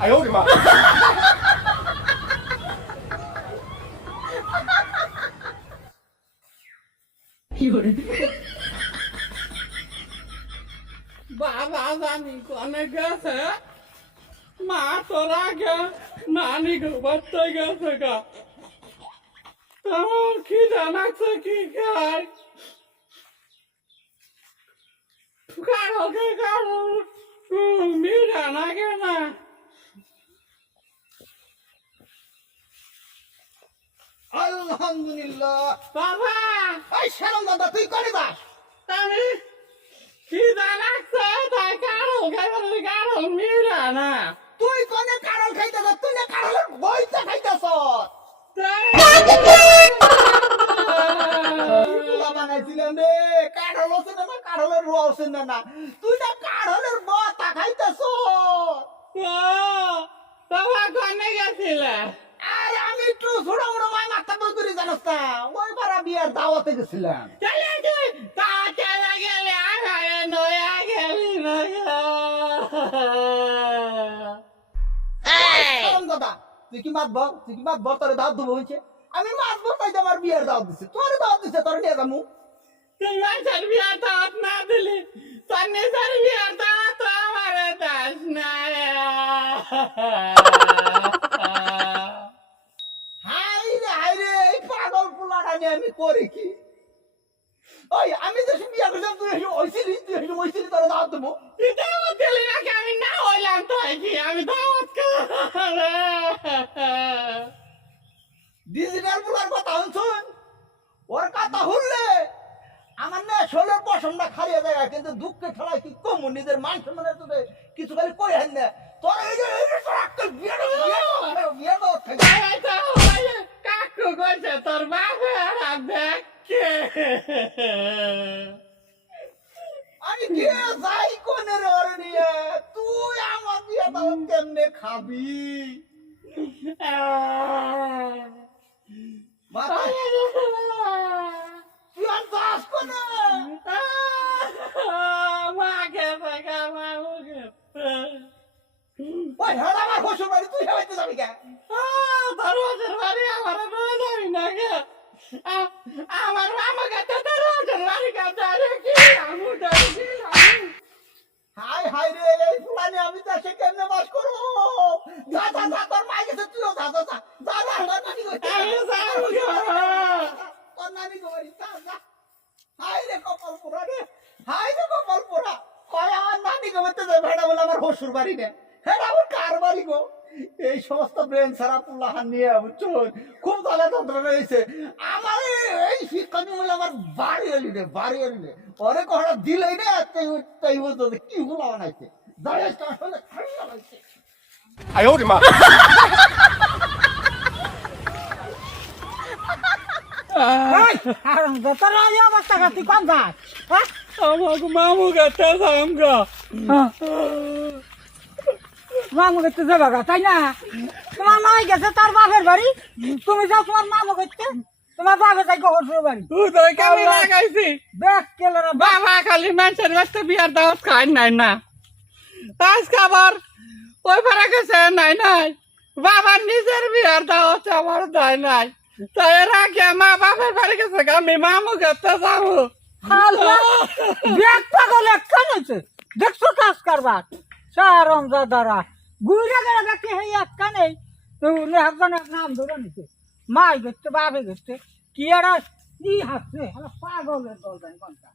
哎呦我的妈！ বাবা জানি কনে গেছে মা তোরা গে নানি ঘুমাতে গেছে গা আমার কি জানাচ্ছে কি খাই কারো কে কারো মিরা না গে না আলহামদুলিল্লাহ। বাবা! এই শারম দাদা তুই করে যাস? আমি কি জানাচ্ছে তাই কারও খাইবার কারও মিরা না। তুই কোনে কারল খাইতেছ? তুই না কারলের বইতে খাইতেছ? বানাইছিলেন রে। কারল আছে না কারলের রুয়া আছে না না। তুই না কারলের বতা খাইতেছ? বাবা কনে গেছিলে আরে আমি একটু ছোট বড় ভাই মাথা বই করে জানাস না ওই পাড়া বিয়ার দাওয়াতে গেছিলাম। চলে তুই তা গেলে আঘারে নয়া গেলি না দাদা তুই কি মাত তুই কি মাত তোর দাওয়াত দেবো হয়েছে আমি মাত বল তাই আমার বিয়ার দাওয়াত দিছে। তোর দাওয়াত দিছে তোর নিয়ে যাব তুই মানুষের বিয়ার দাওয়াত না দিলি তোর নিজের বিয়ার দাওয়াত তো আমার দাস না হাই রে হাই রে এই নিয়ে আমি করি কি? ওই আমি যে বিয়া করছিলাম তুই এসে ওইছিলি তুই এসে ওইছিলি তোর দাওয়াত দেবো। দাওয়াত দিলি নাকি? আমি না হইলাম তাই কি আমি দাওয়াত ডিজিটাল পোলার কথা শুন ওর কথা শুনলে আমার না শোলের পশমটা খারিয়ে যায় কিন্তু দুঃখে ঠেলায় কি কম? নিজের মান সম্মানের তোকে কিছু খালি করে হেন না তোর এই যে আমি কে যাই কোনে রে ওর নিয়ে? তুই আমার বিয়ে দাও কেমনে খাবি? তুই আর যাস কোনে? মাকে থাকা মামুকে ওই হেড আমার শ্বশুর বাড়ি তুই হেবাইতে যাবি কে? দরওয়াজার বাড়ি আমার আমার মামাকে তো দরওয়াজার বাড়ি কাছে আরে কি? আমু হাই হাই রে এই ফুলানি আমি দেশে কেমনে বাস করব? যা যা যা তোর মাই গেছে তুইও যা যা যা। যা যা তোর নানি গো যাব গো। তোর নানি গো যা যা। হাই রে কপাল পোড়া রে। হাই রে কপাল পোড়া। কয় আমার নানি গো বলতে ভেড়া বলে আমার হসুর বাড়ি নে হেডা আমার কার বাড়ি গো? এই সমস্ত ব্রেন ছাড়া পুলাহান নিয়ে বুঝছ? খুব তালে যন্ত্রণা হয়েছে আমার এই বলে আমার বাড়ি এলি রে বাড়ি এলি রে। পরে কখনো দিলেই না তাই বলতো কি হুলা বানাইছে? দাঁড়িয়ে আয়ো রে মা। আর দতর আই হ্যাঁ? আমাকে মামু মামু করতে যাবে তাই না? তোমার মাই গেছে তার বাপের বাড়ি। তুমি যাও তোমার মামু করতে তোমার বাপের যাই শ্বশুর বাড়ি। উদয় কামি লাগাইছি? দেখ কেলে রে বাপ বাবা খালি মানুষের বাস্তে বিয়ার দাওয়াত খাই নাই না? আজকে আবার ওই পাড়া গেছে নাই নাই? বাবার নিজের বিয়ার দাওয়াত আমার দেয় নাই। তাই আগে মা বাপের বাড়ি গেছে আমি মামু কাছে যাব। ব্যাগ পাগল একখান হয়েছে দেখছ কাজ করবার? সারম দাদারা গুইরা গেলে নেই। এই একজন এক নাম ধরে নিছে। মাই ঘুরতে বাপে ঘুরতে কি আর কি হাসছে পাগলের দল জানি কোনটা।